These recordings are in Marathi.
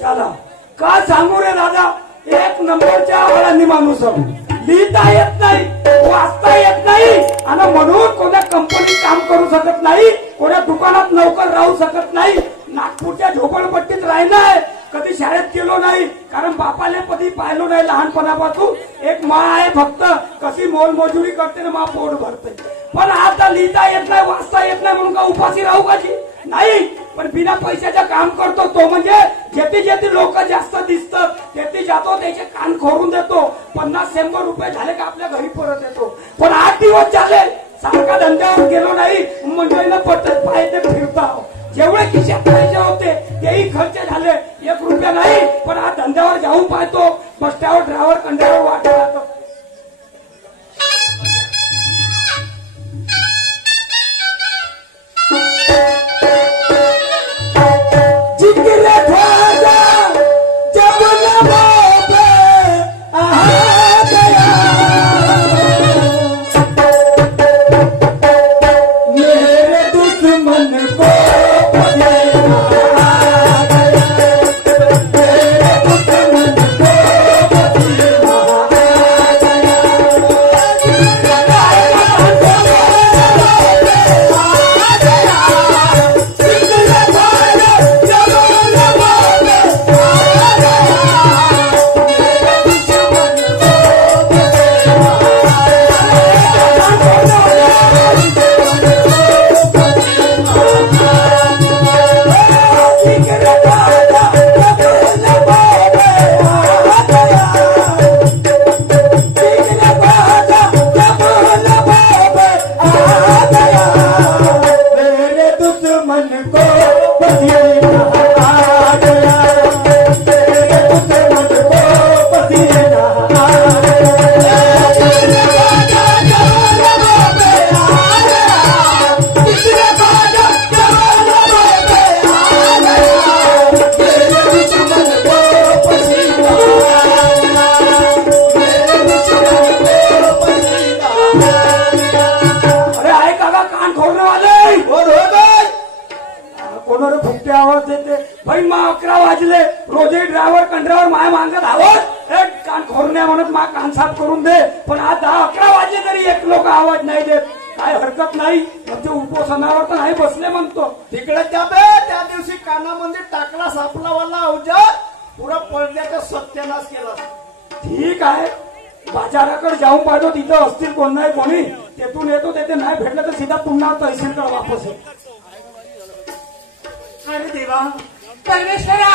चला का सांगू रे दादा, एक नंबरच्या आळांनी माणूस लिहिता येत नाही, वाचता येत नाही आणि म्हणून कोणत्या कंपनीत काम करू शकत नाही, कोणत्या दुकानात नोकर राहू शकत नाही, नागपूरच्या झोपडपट्टीत राहिलाय, कधी शाळेत गेलो नाही कारण बापाले कधी पाहिलो नाही लहानपणापासून. एक मा आहे फक्त, कशी मोलमजुरी करते ना मा पोट भरते. पण आता लिहिता येत नाही, वाचता येत नाही म्हणून का उपाशी राहू कशी नाही. पण बिना पैशाचं काम करतो तो, म्हणजे जेथे जेथे लोक जास्त दिसतात तेथे जातो, त्याचे कान खोरून देतो. 50-100 रुपये झाले का आपल्या घरी परत येतो. पण 8 दिवस झाले सारखा धंद्यावर गेलो नाही, मंडळीनं पटत पाहिजे फिरता. जेवढे खिशात पैसे होते तेही खर्च झाले, 1 रुपया नाही. पण हा धंद्यावर जाऊन पाहतो, बसस्टँडवर ड्रायव्हर कंडक्टर वाट राहतो. भाई मा 11 वाजले, रोजे ड्रायव्हर कंडक्टर माया मागत आवाज एक कान खोरण्या म्हणत मा कान साफ करून दे. पण आज 10-11 वाजले तरी एक लोक आवाज नाही देत. काय हरकत नाही, म्हणजे उपोषणावर तर नाही बसले म्हणतो. तिकडे त्या दिवशी कानामध्ये टाकला सापलावाला औजार पुरा पडल्याचा सत्यानाश केला. ठीक आहे, बाजाराकडे जाऊन पाहतो, तिथं असतील कोण नाही कोणी, तेथून येतो. तेथे नाही भेटलं तर सीधा पुन्हा तहसीलकडे वापस येतो. अरे देवा, परमेश्वरा,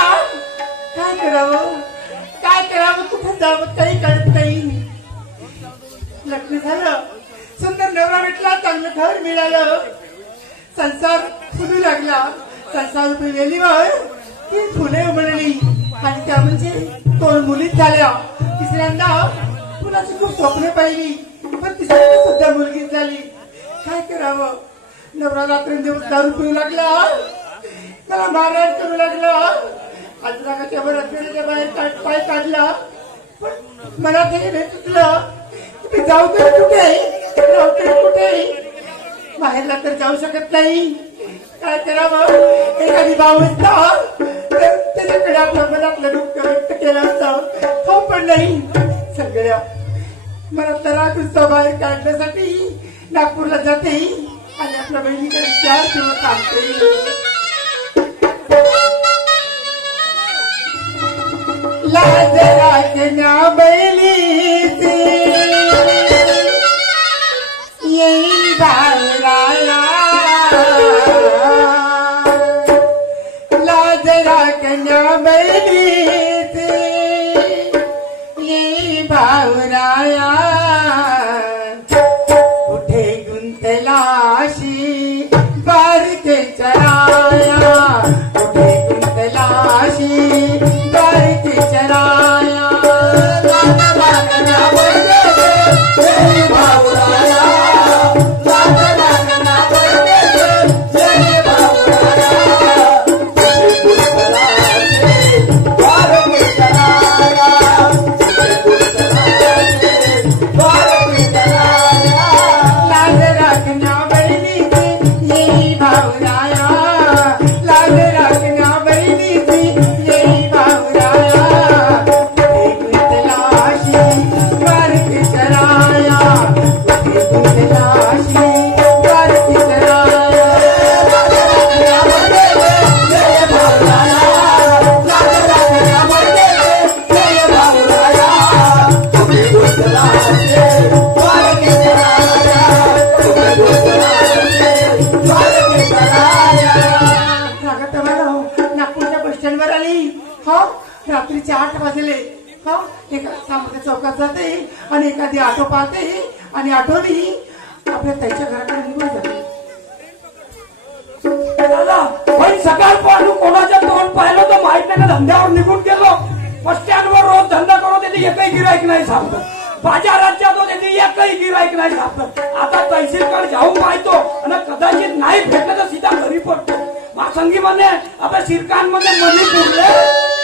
काय करावं कुठे जावं काही कळत नाही. लग्न झालं, सुंदर नवरा भेटला, चांगलं घर मिळालं, संसार फुलू लागला. संसार वेलीवर 3 फुले उमलली आणि त्या म्हणजे 2 मुलीच झाल्या. तिसऱ्यांदा मुलाची खूप स्वप्न पाहिली, पण तिसऱ्यांदा सुद्धा मुलगीच झाली. काय करावं, नवरा रात्रंदिवस दारू पिऊ लागला, मला मारहाण करू लागला, अजरागाच्या रस्त्याच्या बाहेर पाय काढला. पण मला तरी नाही सुचलं की जाऊ तरी कुठे, बाहेरला तर जाऊ शकत नाही. काय करावं, एखादी भावना त्याच्याकडे आपल्या मनातलं दुःख व्यक्त केलं असतं, तो पण नाही. सगळ्या मनातला राग नुसता बाहेर काढण्यासाठी नागपूरला जाते आणि आपल्या बहिणीकडे 4 दिवस थांबते. लाज राखना बैलीची येई भावराया, लाज राखना बैलीची येई भावराया. कुठे गुंतलाशी बारके चराया, कुठे गुंतलाशी बारके चराया. लाज राखना बहिणीची येई भावराया. हा रात्रीचे 8 वाजले हा एका सामोरच्या चौकात जाते आणि एखादी ऑटो पाहते आणि ऑटोनी आपल्या त्याच्या घराकडे निघून जाते. दादा पण सकाळपासून कोणाच्या तोंड पाहिलं तर माहित नाही, धंद्यावर निघून गेलो. बस स्टँडवर रोज धंदा करू त्यांनी एकही गिराईक नाही सापडत. बाजारात जातो त्यांनी एकही गिराईक नाही सापडत. आता तहसीलकडे जाऊन पाहतो आणि कदाचित नाही भेटलं तर सीधा घरी पडतो. मासंगी म्हणे आपल्या शिरकांमध्ये मनी पुरले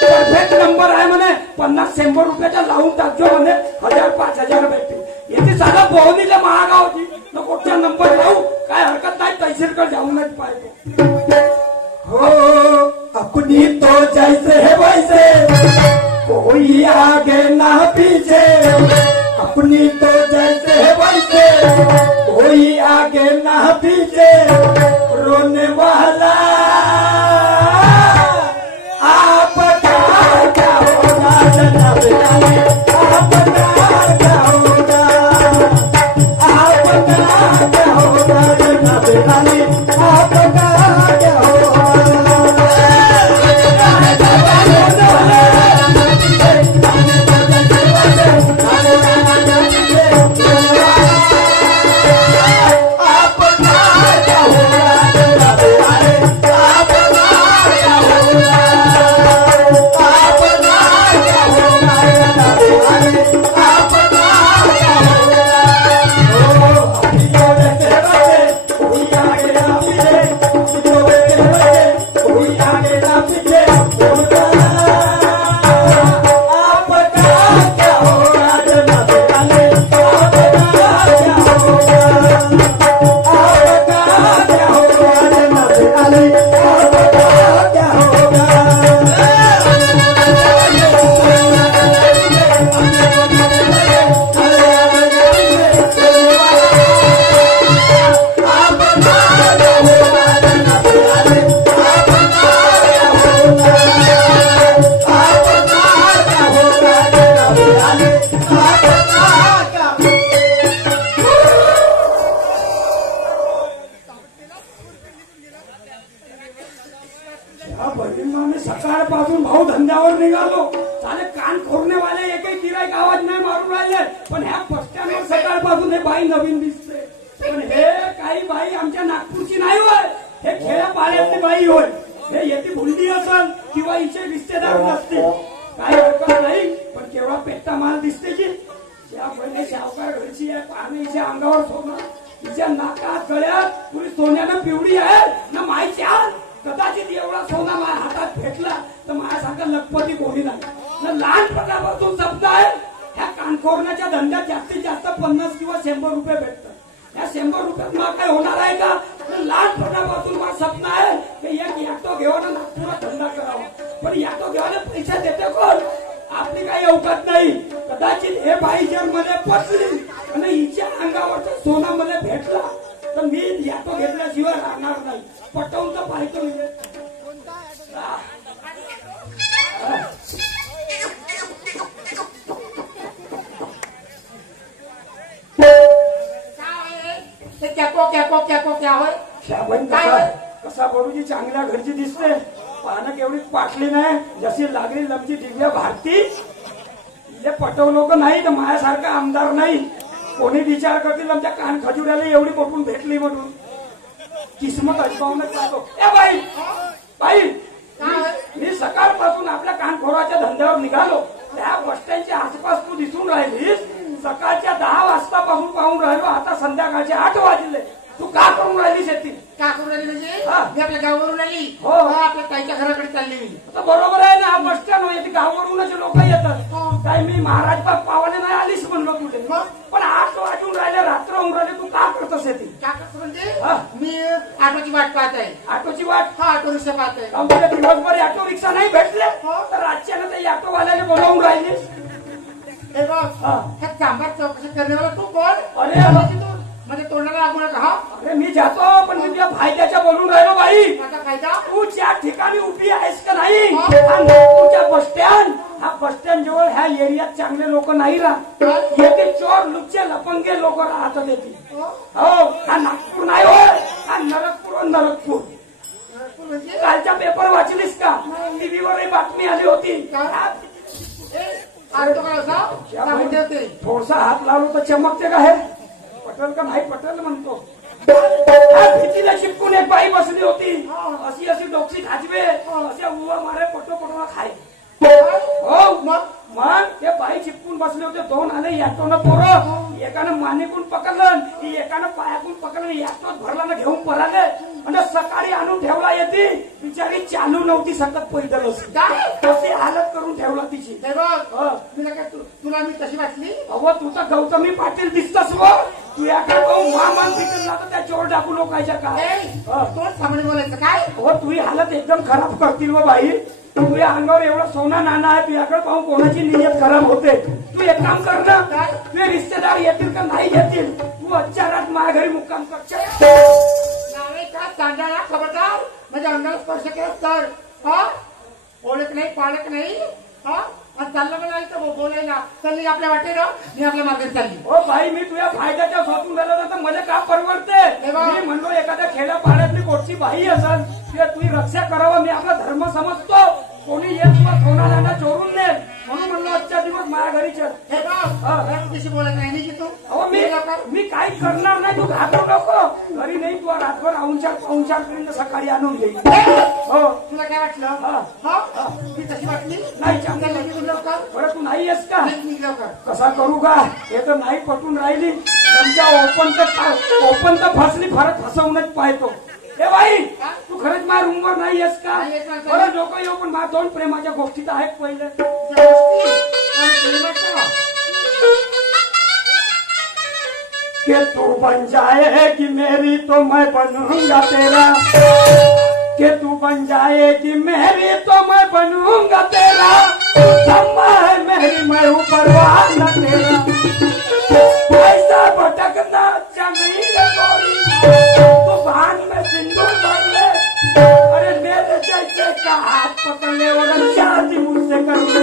परफेक्ट नंबर आहे म्हणे, 50-100 रुपयाचा लावून टाकतो म्हणे, 1000-5000 भेटतील. याची साधा पोहणीला महागाव होती न कुठचा नंबर लावू काय हरकत नाही, तहसीलकडे जाऊनच पाहतो. हो अपनी तो जैसे है वैसे कोई आगे ना पीछे, अपनी तो जैसे है वैसे कोई आगे ना पीछे, रोने वाला आपका क्या होगा जनाब जाने, आपका क्या होगा, आपका क्या होगा जनाब जाने, आपका क्या होगा. सकाळपासून भाऊ धंद्यावर निघालो, साले कान खोरनेवाले एकही गिराईक आवाज नाही मारून राहिले. पण ह्या पस्त्यांवर सकाळपासून हे बाई नवीन दिसते. पण हे काही बाई आमच्या नागपूरची नाही होय, हे खेड्यापाड्यातली बाई होय. हे येते भुलदी असल किंवा हिचे रिश्तेदार नसतील, काही हरकत नाही. पण केवढा पेट्टा माल दिसते की त्या पहिले शावकार घरची आहे, पाहणे हिच्या अंगावर सोनं, हिच्या नाकात गळ्यात पुरी सोन्यानं पिवडी आहे ना मायच्या. कदाचित एवढा सोना माझ्या हातात भेटला तर माझ्यासारखं लखपती कोणी नाही. लहानपणापासून स्वप्न आहे ह्या कानखोरण्याच्या धंद्यात जास्तीत जास्त 50 किंवा 100 रुपये भेटतात. या 100 रुपयात मला काय होणार आहे का? लहानपणापासून माझं स्वप्न आहे की एक ऑटो घेऊन नागपुरात धंदा करावा. पण ऑटो घेऊन पैसे देते कोण? आपली काही अवकात नाही. कदाचित हे बाई जर मध्ये पसली आणि हिच्या अंगावरचा सोना मला भेटला तर मी ऑटो घेतल्याशिवाय राहणार नाही. पटवून तर पाहतो मी. कसा बडूजी चांगल्या घरची दिसते, पाहणं केवढीच पाटली नाही, जशी लागली लमची दिव्या भारती. इथे पटवलो का नाही तर माझ्यासारखा आमदार नाही. कोणी विचार करतील आमच्या कान खजुऱ्याला एवढी पटून भेटली म्हणून. किस्मत अजमावूनच पाहतो. ए बाई बाई, मी सकाळपासून आपल्या कानखोराच्या धंद्यावर निघालो. त्या बस स्टँडच्या आसपास तू दिसून राहिलीस. सकाळच्या 10 वाजतापासून पाहून राहिलो, आता संध्याकाळचे 8 वाजले. तू का करून राहिलीस येते? का करून राहिली म्हणजे मी आपल्या गावावरून आली. हो आपल्या ताईच्या घराकडे चालली मी. आता बरोबर आहे ना, हा बस स्टँड येते, गावावरूनच लोक येतात. काय मी महाराज पावाने नाही आलीस म्हणलो तुझे. पण 8 वाजून राहिले, रात्र होऊन राहिले, तू का करतस येते? का करतो म्हणजे मी ऑटोची वाट पाहत आहे. ऑटोची वाट? हा, ऑटो रिक्षा पाहत आहे. आमच्या दिवसभर ऑटो रिक्षा नाही भेटले तर रातच्यानं ते ऑटोवाल्याने बोलावून राहिलीस. हे बघ, ह्या चांभार चौकशी करण्यावाला तू कोण? अरे म्हणजे तोंडाला लागू नका. अरे मी जातो, पण मी तुझ्या फायद्याच्या बोलून राहिलो बाई. माझा फायदा? तू ज्या ठिकाणी उभी आहेस का नाही, तुझ्या बस स्टँड, हा बस स्टँड जवळ ह्या एरियात चांगले लोक नाही राहत. येथे चोर लुच्चे लपंगे लोक राहतात येते. हो, हा नागपूर नाही होय, हा नरकपूर. नरकपूर म्हणजे कालच्या पेपर वाचलीस का? टीव्हीवर बातमी आली होती. थोडसा हात लावलो तर चमकते का? हे पटेल का नाही पटेल म्हणतो. भीतीला चिपकून एक बाई बसली होती. अशी अशी डोकशी खाजवे, अशा उवा मारे पटो पटोला खाय. हो मग ते बाई चिपकून बसले होते. दोन आले याटोनं पोरं. एकानं मानेकून पकडलं, एकानं पायाकून पकडलं. याटोत भरला ना घेऊन पळाले आणि सकाळी आणून ठेवला. येते बिचारी चालू नव्हती, सतत पैदल कशी हालत करून ठेवला तिची. तुला मी कशी वाटली? अहो तू तर गौतमी पाटील दिसतस व तू याकडे मामान पिकला तर त्या चोर डाकू लोकांच्या काय तोच सामने बोलायचं काय? हो तुझी हालत एकदम खराब करतील व बाई. तुझ्या अंगावर एवढा सोना नाना आहे, तुझ्याकडे पाहून कोणाची नियत खराब होते. तू एक काम कर ना, तुझे रिश्तेदार येतील का नाही येतील, तू आजच्या रात माझ्या घरी मुक्काम कर. नावे का तांडाळा खबरदार, म्हणजे अंगाला स्पर्श केलास तर हा ओळख नाही पालक नाही. हा चाललं मला इथं बोलायला चालली आपल्या वाटेनं, मी आपल्या मागे चालली. हो भाई मी तुझ्या फायद्याच्या स्वतून झालं तर मला का परवडते? मी म्हणलो एखाद्या खेड्या पाड्यातली कोणची बाई असेल किंवा तुझी रक्षा करावं, मी आपला धर्म समजतो. कोणी येत तुला सोना नाना चोरून ने, म्हणून म्हणलो आजच्या दिवस माझ्या घरी चल. कशी बोलत नाही की तू? अहो मी काही करणार नाही, तू घाबरू नको. घरी नाही तू रातभर पाहुणचार पर्यंत सकाळी आणून घेईल. हो तुला काय वाटलं? मी तशी वाटली नाही. चांगलं बरं तू नाही येस का? कसा करू का? हे तर नाही पटून राहिली. तुमच्या ओपन तर फसली, फरक फसवूनच पाहतो. हे बाई तू खरंच माझ्या रूमवर नाही येस का? बरं लोक येऊ, पण माझ्या दोन प्रेमाच्या गोष्टी तर आहेत. पहिले कि तू बन जाएगी मेरी तो मैं बनूंगा तेरा, कि तू बन जाएगी मेरी तो मैं बनूंगा तेरा, सम्मा है मेरी मैं ऊपर वाला तेरा, ऐसा भटकना नहीं गोरी, तो भान में सिंदूर भर ले, अरे मेरे जैसे का हाथ पकड़ ले और शादी मुझसे कर ले.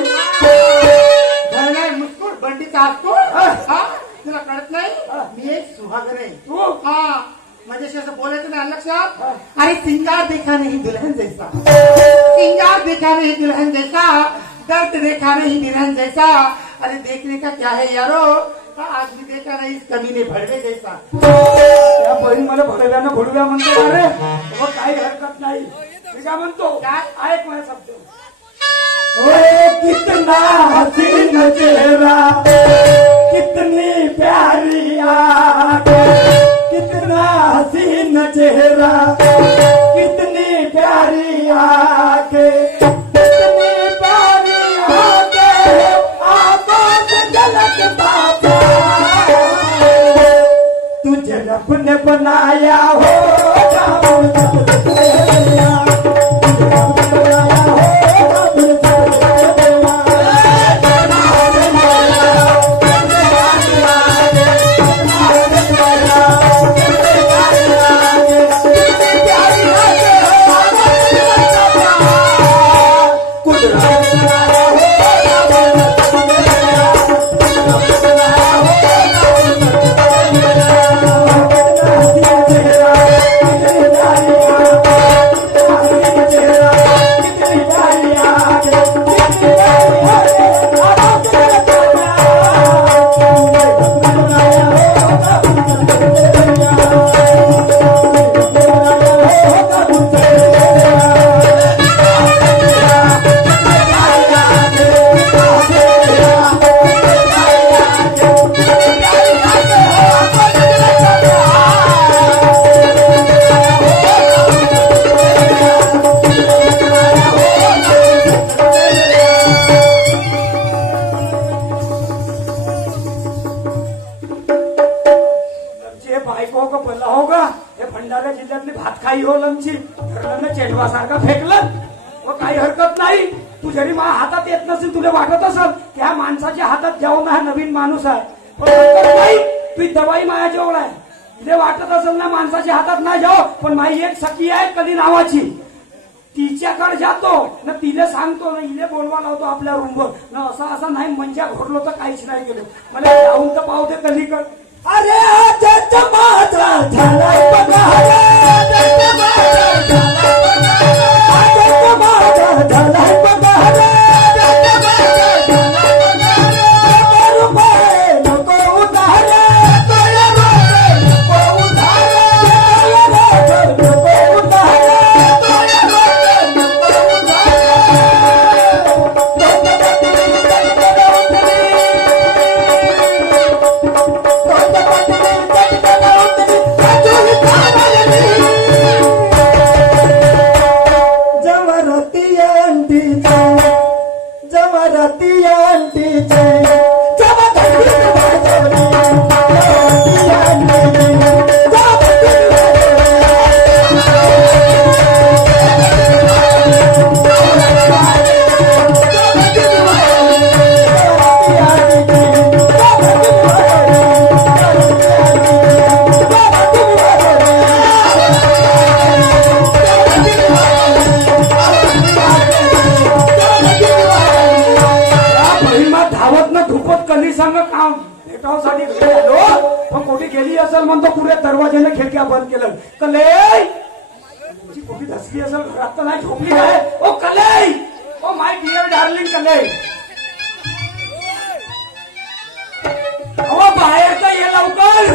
मुस्कुर बंडीचा असतो. तुला कळत नाही मी एक सुहागन आहे. हा माझ्याशी असं बोलायचं नाही लक्षात. अरे सिंगार देखा नहीं दुल्हन जैसा, सिंगार देखा नहीं दुल्हन जैसा, दर्द देखा नहीं दुल्हन जैसा, अरे देखने का क्या है यारो, आज भी देखा नहीं इस कमीने भडवे जैसा. त्या बहीण मला भडव्यानं भडव्या म्हणतो. अरे मग काही हरकत नाही. मी काय म्हणतो ऐक माझा शब्द. कितना हसीन चेहरा, कितनी प्यारी आंखें, कितना हसीन चेहरा, कितनी प्यारी आंखें, कितनी प्यारी आंखें, आंखों से झलकता तुझे रब ने बनाया हो. चेंडवासारखा फेकलं व काही हरकत नाही. तू जरी माझ्या हातात येत नसेल, तुला वाटत असेल की ह्या माणसाच्या हातात जाऊन हा नवीन माणूस आहे, पण हरकत नाही. तुझी दवाई माझ्या जवळ आहे. तिला वाटत असेल ना माणसाच्या हातात नाही जाओ, पण माझी एक सखी आहे कधी नावाची, तिच्याकडे जातो ना, तिला सांगतो ना, इले बोलवा लावतो आपल्या रूमवर ना, असा नाही म्हणजे घोरलो तर काहीच नाही गेलो. मला जाऊन तर पाहू दे कलीकड. अरे माझा झाला बघा, झालाय पगार नको उधार नको उधार म्हणतो पुरे दरवाजाने खिडक्या बंद केलं. कले तुझी कोणी धसली असेल घरात तर नाही झोपली काय? ओ कले, ओ माय डिअर डार्लिंग कले, अहो बाहेर तर ये लवकर.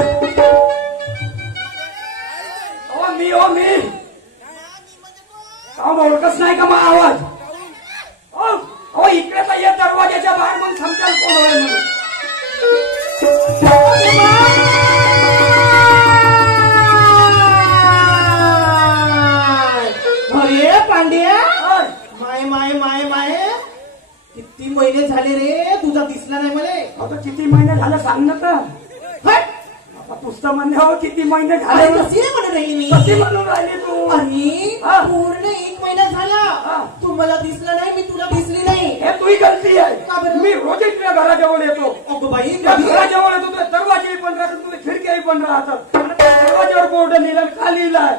ओ मी काम ओळखच नाही का मग आवाज? अहो इकडे तर ये दरवाजाच्या बाहेर, मग समजाल कोण होय म्हणून. अरे पांड्या, माय माय माय माय, किती महिने झाले रे तुझा दिसला नाही मला. आता किती महिने झाले सांग ना तर. पुस्तक म्हणल्यावर किती महिने झाले कशी म्हणून राहिली मी? कशी म्हणून राहिली तू? अरे पूर्ण 1 महिना झाला तू मला दिसला नाही, मी तुला दिसली नाही. हे तुझी गलती आहे. का बरं? मी रोज तुझ्या घराजवळ येतो. अगो बाई, घराजवळ येतो, तुझे दरवाजेही पण राहतात, तुझे खिडक्याही पण राहतात. दरवाज्यावर बोर्ड लिहिला, का लिहिलाय?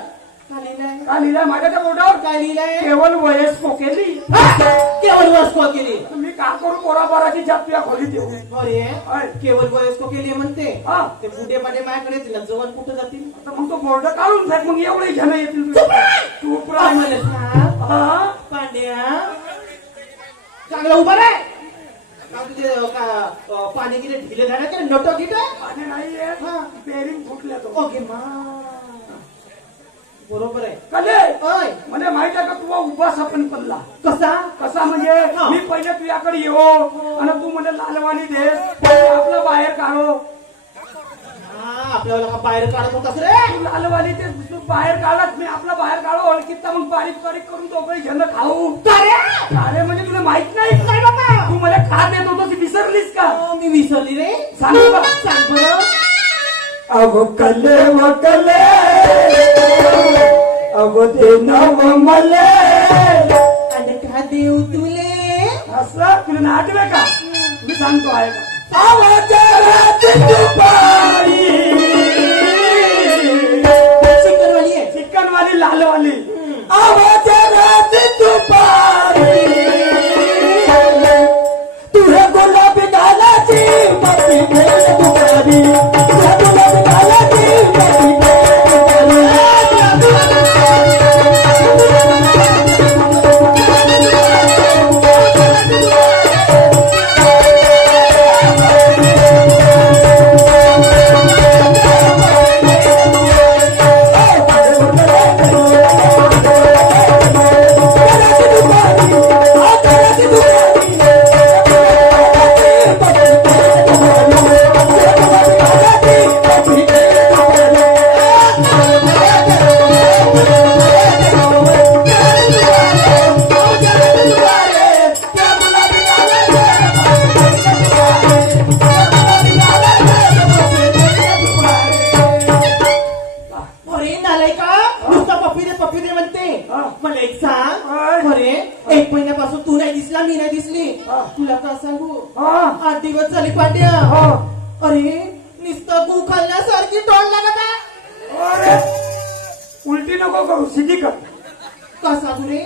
का लिहिलाय माझ्या त्या बोर्डावर? काय लिहिलंय? केवळ वयस्को केली. केवळ वयस्को केली. मी का करू? पोराबाराची जात तुझ्या खोलीत येऊ. अरे केवळ वयस्को केली म्हणते. ते बुढे पाडे माझ्याकडे येतील, जवळ कुठं जातील? आता मग तो बोर्ड काढून जाईल, मग एवढे जण येतील. तू पांड्या चांगला उभा रे. तुझे पाणी गिरे ढिले झाले, नोटो गिट पाणी नाहीये, बेरिंग फुटल्या तो. ओके मा, बरोबर आहे. कले म्हणजे माहित आहे का तुला उपास आपण पडला कसा म्हणजे मी पहिले तुझ्याकडे येऊ आणि तू म्हणजे लालवाणी देस, आपला बाहेर काढो. आपल्याला बाहेर काढत होतास रे? तू लालवाणी ते तू बाहेर काढत, मी आपला बाहेर काढो ओळखीत, मग बारीक बारीक करून दोघे जण खाऊ. अरे म्हणजे तुला माहित नाही तू मला खा देत होतो, विसरलीस का? मी विसरली रे. सांग बरं. अव कले व कले अव दे नव मले का देऊ तुले. असं तुला नाटवे का? मी सांगतो आहे का? आवाज दुपारी चिकनवाली आहे, चिकनवाली लालवाली. आवाज दुपारी तुझे गुलाबी गालाची मती भेट दुपारी, तुझे गुलाबी गालाची मती तुला का सांगू, 8 दिवस झाले पांड्या. अरे नुसतं गू खाल्ल्यासारखी तोंड लागत आहे. अरे उलटी नको करू, सिधी कर. का सांगू रे?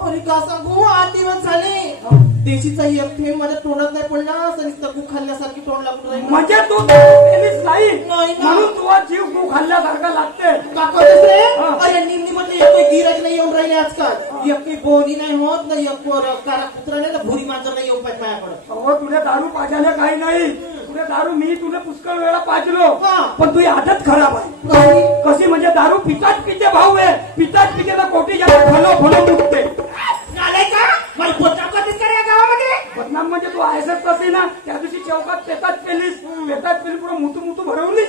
अरे का सांगू, 8 दिवस झाले देशीचा एक थेंब माझ्या तोंडात नाही पडला असं नुसतं गु खाल्ल्यासारखी तोंड लागून राहिलं. म्हणजे तू पेलीस नाही नाही ना. म्हणून तुझा जीव गु खाल्ल्यासारखा लागते. काकडेस रे हा. अरे निम्नी म्हटलं एक गिराक नाही येऊन राहिले आजकाल. एक काही बोनी नाही होत ना एक कारा कुत्रा नाही ना भुरी मांजर नाही येऊन पाहिजे माझ्याकडे. अहो तुला दारू पाजायला काही नाही. तुला दारू मी तुला पुष्कळ वेळा पाजलो हा. पण तुझी आदत खराब आहे. कशी म्हणजे दारू पिताच पिते भाऊ आहे. पिताच पिते तर कोटी ज्याला फलो फलो मुटते. नालाय का मला पोटाव कधीच करा गावामध्ये. बदनाम म्हणजे तू आहेसच तशी ना. त्या दिवशी चौकात पेताच पेलीस. पेताच पेली पुढे मुतू मुतू भरवली.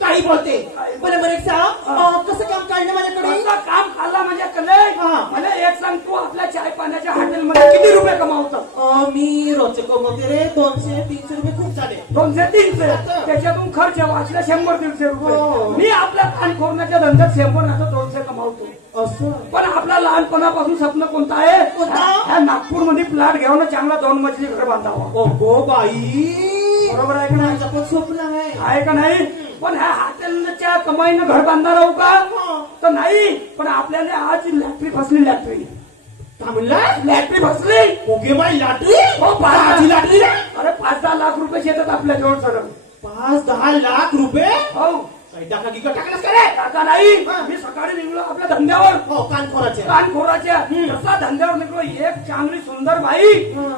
काही बोलते बरं बरं एक सांग कसं काम काढलं माझ्याकडे. असं काम खाल्ला म्हणजे कले हा. मला एक सांग तू आपल्या चाय पाण्याच्या हॉटेलमध्ये किती रुपये कमावतो. मी रोजचे कमवते रे 200-300 रुपये खूप झाले. 200-300 त्याच्यातून खर्च वाचला 100-150 हो. रुपये. मी आपल्या कान खोरण्याच्या धंद्यात 100-200 कमावतो. असं पण आपला लहानपणापासून स्वप्न कोणतं आहे. कोणतं? नागपूरमध्ये प्लॉट घेऊन चांगला 2 मजली घर बांधावा. हो बाई बरोबर आहे का नाही. माझं पण स्वप्न आहे. आहे का नाही. पण ह्या हॉटेलच्या कमाईनं घर बांधणार राहू का तर नाही. पण आपल्याला आज लॅटरी फसली. लॅटरी काय म्हणला. लॅटरी फसली. ओके बाई लाटरी. हो माझी लाटरी रे. अरे 5-10 लाख रुपये येतात आपल्या जवळ सर. 5-10 लाख रुपये. हो काही टाका गिका टाकलास का रे. टाका नाही. हा. मी सकाळी निघलो आपल्या धंद्यावर. हो कानखोराचे. कानखोराच्या जसा धंद्यावर निघलो एक चांगली सुंदर बाई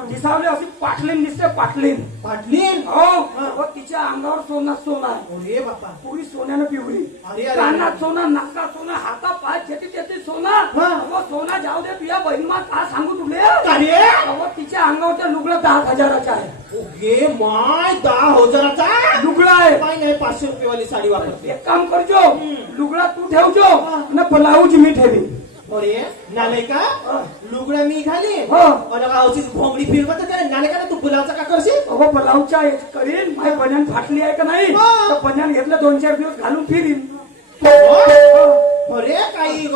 दिसावली अशी पाटलीन दिसते. पाटलीन पाटलीन. हो तिच्या अंगावर सोना अरे बापा. पुरी सोन्यानं पिवली. अरे, अरे. कानात सोना नाकात सोना हाता पाय छेती सोना. हा. अहो, सोना जाऊ दे तुझ्या बहिणमा का सांगू तुले. काय रे? अहो, तिच्या अंगावरच्या लुगडं 10,000चा आहे. ओके माय 10,000चा लुगडा आहे. काय नाही 500 रुपये वाली साडी वापरते. एक काम करजो लुगडा तू ठेवजो आणि ब्लाऊज मी ठेवी. अरे नाले का लुगडा मी घाली. हो. गावची भोंगडी फिरवत नाले का तू गुलाबचा का करशील. अहो ब्लाऊजच्या करीन. माझी बन्यान फाटली आहे का नाही हा. तर बन्यान घेतलं 2-4 दिवस घालून फिरीन. अरे काही